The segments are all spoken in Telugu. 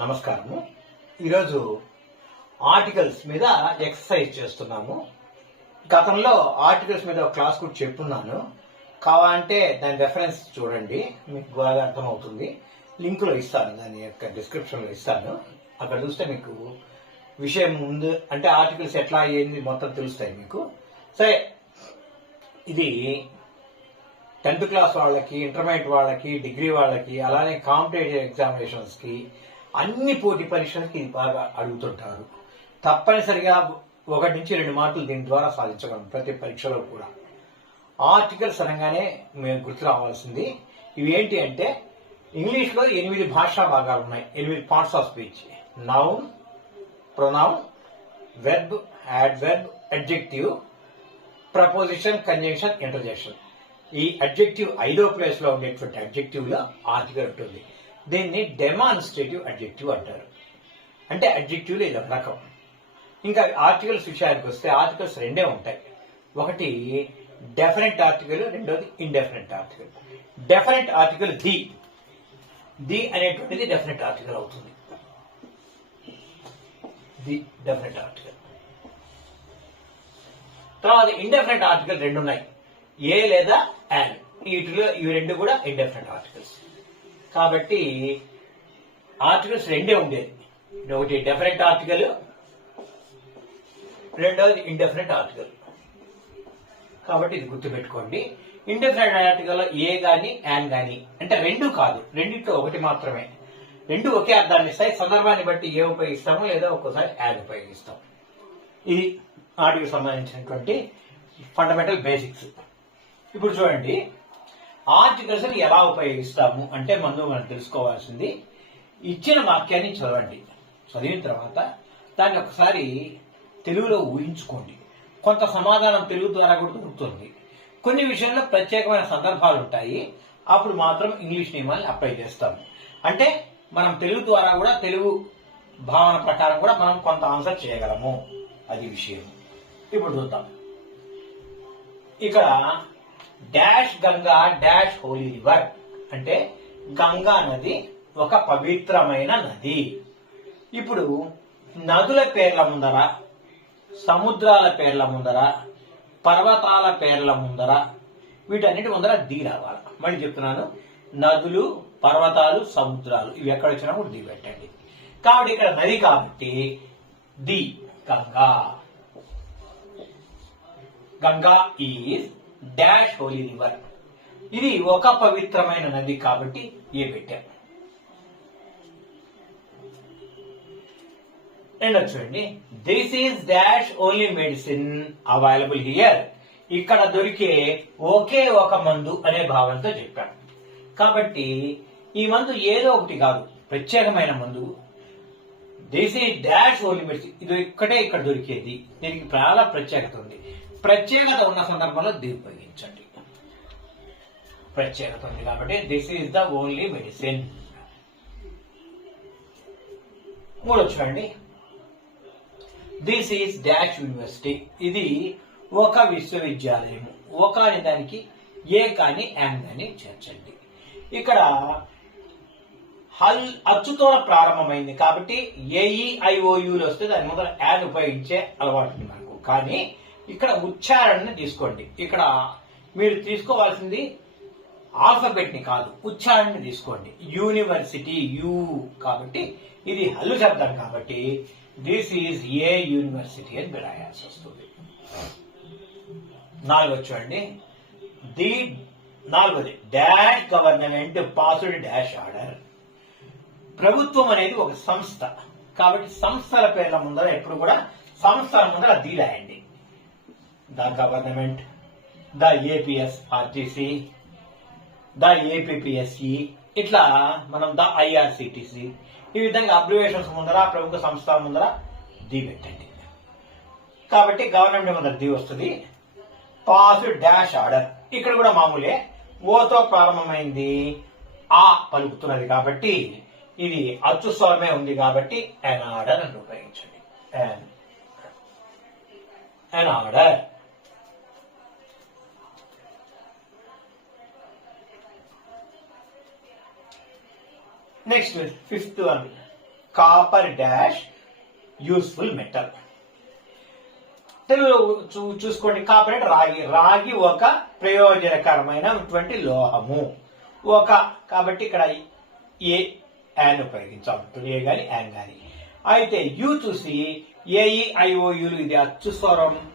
నమస్కారము. ఈరోజు ఆర్టికల్స్ మీద ఎక్సర్సైజ్ చేస్తున్నాము. గతంలో ఆర్టికల్స్ మీద ఒక క్లాస్ కూడా చెప్పున్నాను. కావాలంటే దాని రెఫరెన్స్ చూడండి. మీకు బాగా అర్థమవుతుంది. లింకులో ఇస్తాను. దాని యొక్క డిస్క్రిప్షన్లో ఇస్తాను. అక్కడ చూస్తే మీకు విషయం ముందు అంటే ఆర్టికల్స్ ఎట్లా అయ్యింది మొత్తం తెలుస్తాయి మీకు. సరే ఇది టెన్త్ క్లాస్ వాళ్ళకి ఇంటర్మీడియట్ వాళ్ళకి డిగ్రీ వాళ్ళకి అలానే కాంపిటేటివ్ ఎగ్జామినేషన్స్కి అన్ని పోటీ పరీక్షలకి ఇది బాగా అడుగుతుంటారు. తప్పనిసరిగా ఒకటి నుంచి రెండు మార్కులు దీని ద్వారా సాధించగలం ప్రతి పరీక్షలో కూడా. ఆర్టికల్స్ అనగానే మేము గుర్తు రావాల్సింది. ఇవి ఏంటి అంటే ఇంగ్లీష్లో ఎనిమిది భాషా భాగాలు ఉన్నాయి. ఎనిమిది parts of speech noun pronoun verb adverb adjective preposition conjunction interjection ఈ అడ్జెక్టివ్ ఐదో ప్లేస్లో ఉండేటువంటి అడ్జెక్టివ్లో ఆర్టికల్ ఉంటుంది. దీన్ని డెమాన్స్ట్రేటివ్ అడ్జెక్టివ్ అంటారు. అంటే అడ్జెక్టివ్లో ఇది రకం. ఇంకా ఆర్టికల్స్ విషయానికి వస్తే ఆర్టికల్స్ రెండే ఉంటాయి. ఒకటి డెఫినెట్ ఆర్టికల్ రెండోది indefinite article definite article the the అనేటువంటిది డెఫినెట్ ఆర్టికల్ అవుతుంది. ది డెఫినెట్ ఆర్టికల్ తర్వాత ఇండెఫినెట్ ఆర్టికల్ రెండు ఉన్నాయి ఏ లేదా యాన్ వీటిలో ఇవి రెండు కూడా ఇండెఫినెట్ ఆర్టికల్స్ కాబట్టి ఆర్టికల్స్ రెండే ఉండేది ఒకటి డెఫినెట్ ఆర్టికల్ రెండవది ఇండెఫినెట్ ఆర్టికల్ కాబట్టి ఇది గుర్తుపెట్టుకోండి. ఇండెఫినెట్ ఆర్టికల్ ఏ గాని యాన్ గాని అంటే రెండు కాదు. రెండింటిలో ఒకటి మాత్రమే. రెండు ఒకే అర్థాన్ని ఇస్తాయి. సందర్భాన్ని బట్టి ఏ ఉపయోగిస్తామో లేదా ఒక్కోసారి యాన్ ఉపయోగిస్తాం. ఇది ఆర్టికల్ సంబంధించినటువంటి ఫండమెంటల్ బేసిక్స్ ఇప్పుడు చూడండి. ఆర్టికల్స్ ఎలా ఉపయోగిస్తాము అంటే ముందు మనం తెలుసుకోవాల్సింది ఇచ్చిన వాక్యాన్ని చదవండి. చదివిన తర్వాత దాన్ని ఒకసారి తెలుగులో ఊహించుకోండి. కొంత సమాధానం తెలుగు ద్వారా కూడా దొరుకుతుంది. కొన్ని విషయాల్లో ప్రత్యేకమైన సందర్భాలు ఉంటాయి. అప్పుడు మాత్రం ఇంగ్లీష్ నియమాన్ని అప్లై చేస్తాము అంటే మనం తెలుగు ద్వారా కూడా తెలుగు భావన ప్రకారం కూడా మనం కొంత ఆన్సర్ చేయగలము. అది విషయం. ఇప్పుడు చూద్దాం. ఇక్కడ dash Ganga dash holy river అంటే గంగా నది ఒక పవిత్రమైన నది. ఇప్పుడు నదుల పేర్ల ముందర సముద్రాల పేర్ల ముందర పర్వతాల పేర్ల ముందర వీటన్నిటి ముందర ది రావాలి. మళ్ళీ చెప్తున్నాను నదులు పర్వతాలు సముద్రాలు ఇవి ఎక్కడ వచ్చినా కూడా ది పెట్టండి. కాబట్టి ఇక్కడ నది కాబట్టి the Ganga. Ganga is dash holy river. ఇది ఒక పవిత్రమైన నది కాబట్టి ఏ పెట్టాం. రెండో చూడండి. This is dash only medicine available here ఇక్కడ దొరికే ఒకే ఒక మందు అనే భావంతో చెప్పాడు కాబట్టి ఈ మందు ఏదో ఒకటి కాదు ప్రత్యేకమైన మందు. దిస్ ఈ డాష్ ఓన్లీ మెడిసిన్ ఇది ఇక్కడే ఇక్కడ దొరికేది. దీనికి చాలా ప్రత్యేకత ఉంది. ప్రత్యేకత ఉన్న సందర్భంలో దీన్ని ఉపయోగించండి. ప్రత్యేకత ఉంది కాబట్టి this is the only medicine మూడు చూడండి. దిస్ ఈజ్ డాష్ యూనివర్సిటీ ఇది ఒక విశ్వవిద్యాలయం. ఒక అనే దానికి ఏ కానీ యాన్ అని చేర్చండి. ఇక్కడ హల్ అచ్చుతో ప్రారంభమైంది కాబట్టి ఏఈఐఓయులు వస్తే దాని ముందర యాడ్ ఉపయోగించే అలవాటు ఉంది మనకు కానీ ఇక్కడ ఉచ్చారణని తీసుకోండి. ఇక్కడ మీరు తీసుకోవాల్సింది ఆల్ఫబెట్ని కాదు ఉచ్చారణని తీసుకోండి. యూనివర్సిటీ యు కాబట్టి ఇది హల్లు శబ్దం కాబట్టి దిస్ ఈజ్ ఏ యూనివర్సిటీ అని మీరు రాయాల్సి వస్తుంది. నాలుగు చూడండి. ది నాలుగోది dash government passed dash order ప్రభుత్వం అనేది ఒక సంస్థ కాబట్టి సంస్థల పేర్ల ముందర ఎప్పుడు కూడా సంస్థల ముందర ది రాయండి. The government the APS RTC the APSC ఇట్లా మనం ద ఐఆర్సిటిసి ఈ విధంగా అబ్రివేషన్స్ ముందర ప్రముఖ సంస్థల ముందర ది పెట్టండి కాబట్టి గవర్నమెంట్ ముందర ది వస్తుంది. పాస్ డాష్ ఆర్డర్ ఇక్కడ కూడా మామూలే. ఓతో ప్రారంభమైంది. ఆ పలుకుతున్నది కాబట్టి ఇది అచ్చు స్వరమే ఉంది కాబట్టి ఎన్ ఆర్డర్ అని ఉపయోగించండి. An an order next fifth one copper dash useful metal తెలుగులో చూ చూసుకోండి. కాపర్ అంటే రాగి. రాగి ఒక ప్రయోజనకరమైనటువంటి లోహము. ఒక కాబట్టి ఇక్కడ ఏ యాన్ ఉపయోగించాలి ఏ గాని యాన్ గాని. అయితే యు చూసి ఏఈ ఇది అచ్చు స్వరం.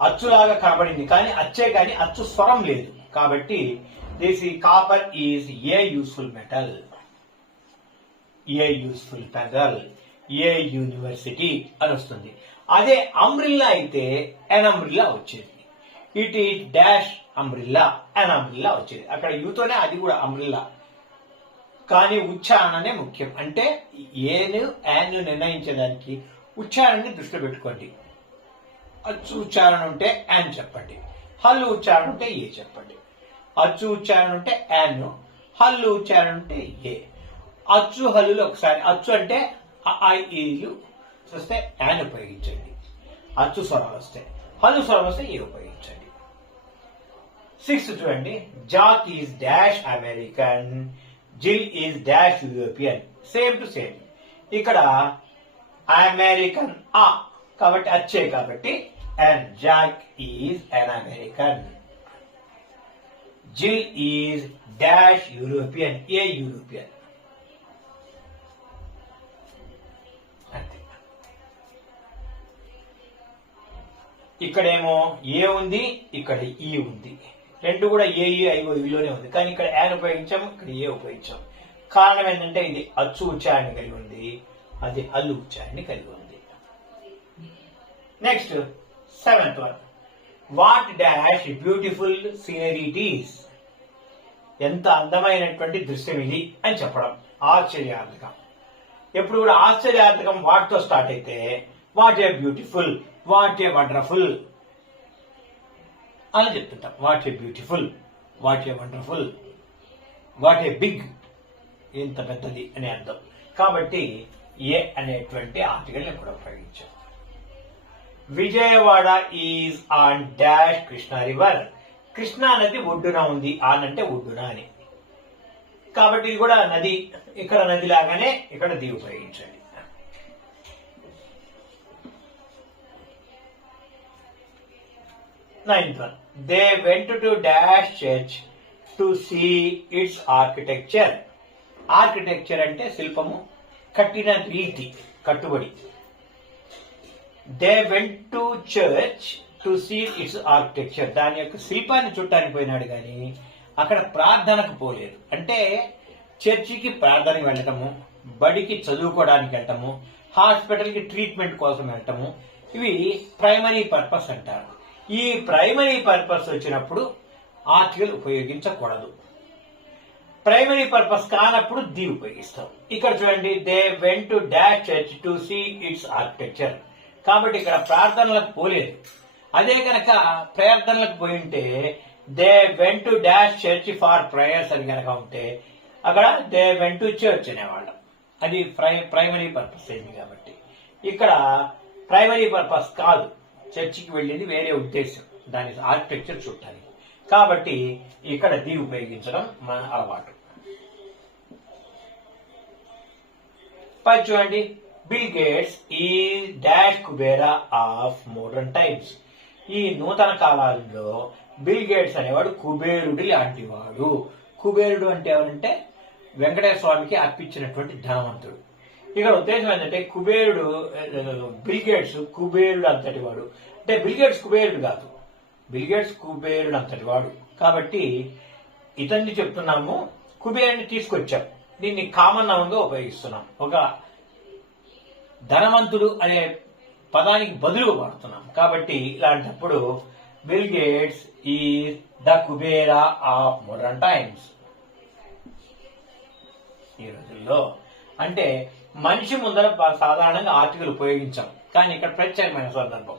అచ్చులాగా కనబడింది కానీ అచ్చే కానీ అచ్చు స్వరం లేదు. కాబట్టి దిస్ ఈ copper is a useful metal a useful metal a university అని వస్తుంది. అదే అంబ్రిల్లా అయితే ఎన్ అంబ్రిల్లా వచ్చేది. ఇట్ ఈ డాష్ అంబ్రిల్లా ఎన్ అంబ్రిల్లా వచ్చేది. అక్కడ యూతోనే అది కూడా అంబ్రిల్లా కానీ ఉచ్చారణనే ముఖ్యం. అంటే ఏను యాన్ను నిర్ణయించడానికి ఉచ్చారణని దృష్టిలో పెట్టుకోండి. అచ్చు ఉచ్చారణ ఉంటే యాన్ చెప్పండి. హల్లు ఉచ్చారణ ఉంటే ఏ చెప్పండి. అచ్చు ఉచ్చారణ ఉంటే యాన్ హల్లు ఉచ్చారణ ఉంటే ఏ. అచ్చు హల్లులు ఒకసారి. అచ్చు అంటే ఐఏయు ఆ, వస్తే యాన్ ఉపయోగించండి. అచ్చు స్వరం వస్తే. హల్లు స్వరం వస్తే ఏ ఉపయోగించండి? సిక్స్త్ చూడండి. Jack is dash American. Jill is dash European. Same to same. ఇక్కడ అమెరికన్ ఆ కాబట్టి అచ్చే కాబట్టి and Jack is an American. Jill is dash European. A European? ఇక్కడేమో ఏ ఉంది ఇక్కడ ఈ ఉంది. రెండు కూడా ఏ ఈ ఐఓ ఈలోనే ఉంది. కానీ ఇక్కడ యాన్ ఉపయోగించాం ఇక్కడ ఏ ఉపయోగించాం. కారణం ఏంటంటే ఇది అచ్చు ఉచ్చారణ కలిగి ఉంది. అది అల్లు ఉచ్చారణ కలిగి ఉంది. Next seventh one what dash beautiful scenery it is ఎంత అందమైనటువంటి దృశ్యం ఇది అని చెప్పడం. ఆశ్చర్యార్థకం. ఎప్పుడు కూడా ఆశ్చర్యార్థకం వాటితో స్టార్ట్ అయితే what a beautiful what a wonderful అని చెప్తుంటాం. What a beautiful what a wonderful what a big ఇంత పెద్దది అనే అర్థం. కాబట్టి ఏ అనేటువంటి ఆర్టికల్ కూడా ఉపయోగించాం. Vijayawada is on dash Krishna river Krishna నది ఒడ్డున ఉంది. ఆన్ అంటే ఒడ్డున అని. కాబట్టి ఇది కూడా నది ఇక్కడ నది లాగానే ఇక్కడ ది ఉపయోగించండి. Ninth one they went to dash church to see its architecture architecture అంటే శిల్పము కట్టిన రీతి కట్టుబడి. They went to church to see its architecture దాని యొక్క శిల్పాన్ని చుట్టానికి పోయినాడు కానీ అక్కడ ప్రార్థనకు పోలేదు. అంటే చర్చికి ప్రార్థనకి వెళ్ళటము బడికి చదువుకోవడానికి వెళ్ళటము హాస్పిటల్కి ట్రీట్మెంట్ కోసం వెళ్ళటము ఇవి ప్రైమరీ పర్పస్ అంటారు. ఈ ప్రైమరీ పర్పస్ వచ్చినప్పుడు ఆర్టికల్ ఉపయోగించకూడదు. ప్రైమరీ పర్పస్ కానప్పుడు ది ఉపయోగిస్తాం. ఇక్కడ చూడండి they went to dash church to see its architecture కాబట్టి ఇక్కడ ప్రార్థనలకు పోలేదు. అదే కనుక ప్రార్థనలకు పోయి ఉంటే they went to dash church for prayers అని కనుక ఉంటే అక్కడ దే వెంట్ టు చర్చ్ అనేవాళ్ళం. అది ప్రై ప్రైమరీ పర్పస్ అయింది కాబట్టి. ఇక్కడ ప్రైమరీ పర్పస్ కాదు. చర్చికి వెళ్ళింది వేరే ఉద్దేశం. దాని ఆర్కిటెక్చర్ చూడటానికి కాబట్టి ఇక్కడ ది ఉపయోగించడం మన అలవాటు. పై చూడండి. Bill Gates is dash Kubera of modern times. ఈ నూతన కాలాల్లో బిల్ గేట్స్ అనేవాడు కుబేరుడి లాంటివాడు. కుబేరుడు అంటే ఎవరంటే? వెంకటేశ్వర స్వామికి అర్పించినటువంటి ధనవంతుడు. ఇక్కడ ఉద్దేశం ఏంటంటే కుబేరుడు బిల్గేట్స్ కుబేరుడు అంతటి వాడు. అంటే బిల్గేట్స్ కుబేరుడు కాదు. బిల్గేట్స్ కుబేరుడు అంతటి వాడు. కాబట్టి ఇతన్ని చెప్తున్నాము కుబేరుని తీసుకొచ్చాం. దీన్ని కామన్ నౌన్గా ఉపయోగిస్తున్నాం. ఒక ధనవంతుడు అనే పదానికి బదులుగా వాడుతున్నాం. కాబట్టి ఇలాంటప్పుడు Bill Gates is the Kubera of modern times. ఈ రోజుల్లో అంటే మనిషి ముందర సాధారణంగా ఆర్టికల్ ఉపయోగించాం. కానీ ఇక్కడ ప్రత్యేకమైన సందర్భం.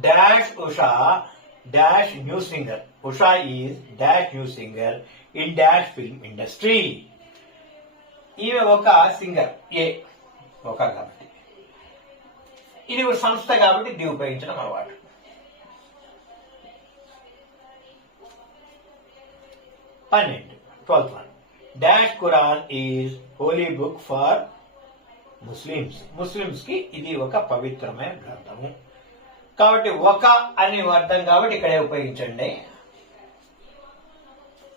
Dash Usha dash new singer. Usha is dash new singer in dash film industry. ఈమె ఒక సింగర్. ఏ? ఒక కాబట్టి. ఇది ఒక సంస్థ కాబట్టి ఇది ఉపయోగించడం అలవాటు. పన్నెండు. Twelfth one. Dash Quran is holy book for Muslims ముస్లిమ్స్కి ఇది ఒక పవిత్రమైన గ్రంథము. కాబట్టి ఒక అనే అర్థం కాబట్టి ఇక్కడే ఉపయోగించండి.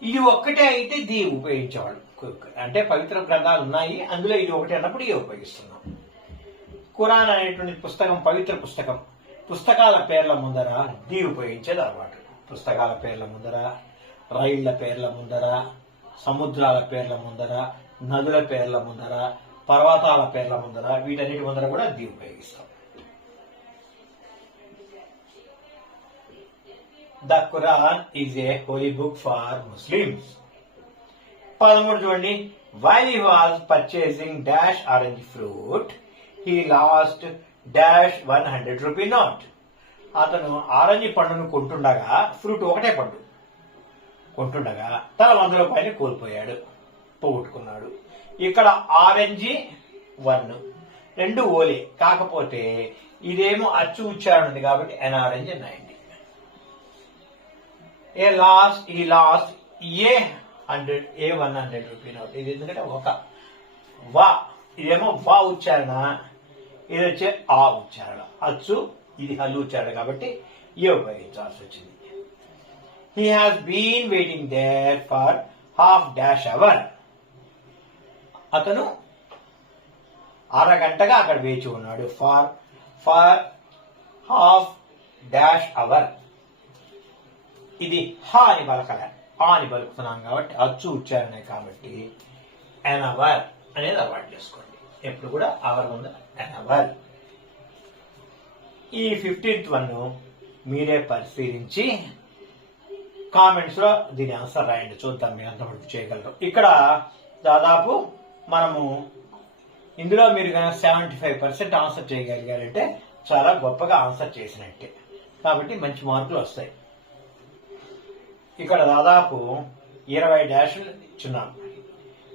ఇది ఒక్కటే అయితే ది ఉపయోగించేవాడు అంటే పవిత్ర గ్రంథాలు ఉన్నాయి అందులో ఇది ఒకటి అన్నప్పుడు ఇది ఉపయోగిస్తున్నాం. ఖురాన్ అనేటువంటి పుస్తకం పవిత్ర పుస్తకం. పుస్తకాల పేర్ల ముందర ది ఉపయోగించేది అలవాటు. పుస్తకాల పేర్ల ముందర రైళ్ళ పేర్ల ముందర సముద్రాల పేర్ల ముందర నదుల పేర్ల ముందర పర్వతాల పేర్ల ముందర వీటన్నిటి ముందర కూడా ది ఉపయోగిస్తాం. The Quran is a holy book for Muslims. పదమూడు చూడండి. While he was purchasing dash orange fruit he lost dash one hundred rupee note అతను ఆరెంజ్ పండును కొంటుండగా ఫ్రూట్ ఒకటే పండు. కొంటుండగా తన వంద రూపాయలు కోల్పోయాడు. పోగొట్టుకున్నాడు. ఇక్కడ ఆరెంజ్ వన్. రెండు ఓలే. కాకపోతే ఇదేమో అచ్చు ఉచ్చారణ ఉంది కాబట్టి an orange ninety a lost ఈ lost a hundred a one hundred rupee note. ఇది ఎందుకంటే ఒక వా. ఇదేమో వా ఉచ్చారణ. ఇది వచ్చే ఆ ఉచ్చారణ. అచ్చు ఇది హల్లు ఉచ్చారణ కాబట్టి ఏ ఉపయోగించాల్సి వచ్చింది. He has been waiting there for half dash hour అతను అరగంటగా అక్కడ వేచి ఉన్నాడు. For for half dash hour ఇది హా అని పలకలే. ఆ అని పలుకుతున్నాం కాబట్టి అచ్చు ఉచ్చారణ కాబట్టి ఎన్ అవర్ అనేది అలవాటు చేసుకోండి. ఎప్పుడు కూడా అవర్ ముందు ఎన్ అవర్ ఈ ఫిఫ్టీన్త్ వన్ మీరే పరిశీలించి కామెంట్స్లో దీని ఆన్సర్ రాయండి. చూద్దాం మీరు అంతవరకు చేయగలరు. ఇక్కడ దాదాపు మనము ఇందులో మీరు కనుక సెవెంటీ ఫైవ్ పర్సెంట్ ఆన్సర్ చేయగలిగారంటే చాలా గొప్పగా ఆన్సర్ చేసినట్టే. కాబట్టి మంచి మార్కులు వస్తాయి. ఇక్కడ దాదాపు ఇరవై డాషులు ఇచ్చున్నాం.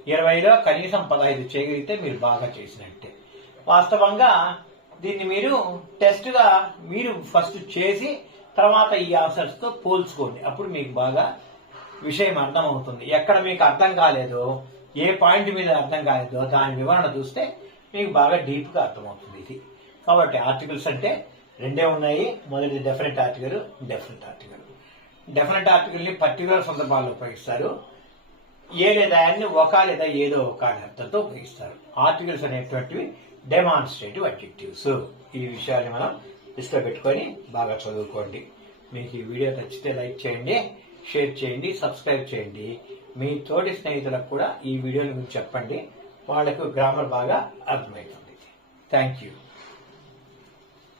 ఇరవైలో కనీసం పదహైదు చేయగలిగితే మీరు బాగా చేసినట్టే. వాస్తవంగా దీన్ని మీరు టెస్ట్గా మీరు ఫస్ట్ చేసి తర్వాత ఈ ఆన్సర్స్తో పోల్చుకోండి. అప్పుడు మీకు బాగా విషయం అర్థమవుతుంది. ఎక్కడ మీకు అర్థం కాలేదో ఏ పాయింట్ మీద అర్థం కాలేదో దాని వివరణ చూస్తే మీకు బాగా డీప్గా అర్థమవుతుంది ఇది. కాబట్టి ఆర్టికల్స్ అంటే రెండే ఉన్నాయి. మొదటి definite article definite article definite ఆర్టికల్ని పర్టికులర్ సందర్భాల్లో ఉపయోగిస్తారు. ఏ లేదా అన్ని ఒక లేదా ఏదో ఒక అనే అర్థంతో ఉపయోగిస్తారు. ఆర్టికల్స్ అనేటువంటివి డెమాన్స్ట్రేటివ్ అడ్జెక్టివ్స్ ఈ విషయాన్ని మనం లిస్ట్లో పెట్టుకొని బాగా చదువుకోండి. మీకు ఈ వీడియో నచ్చితే లైక్ చేయండి షేర్ చేయండి సబ్స్క్రైబ్ చేయండి. మీ తోటి స్నేహితులకు కూడా ఈ వీడియోని గురించి చెప్పండి. వాళ్ళకు గ్రామర్ బాగా అర్థమవుతుంది. Thank you.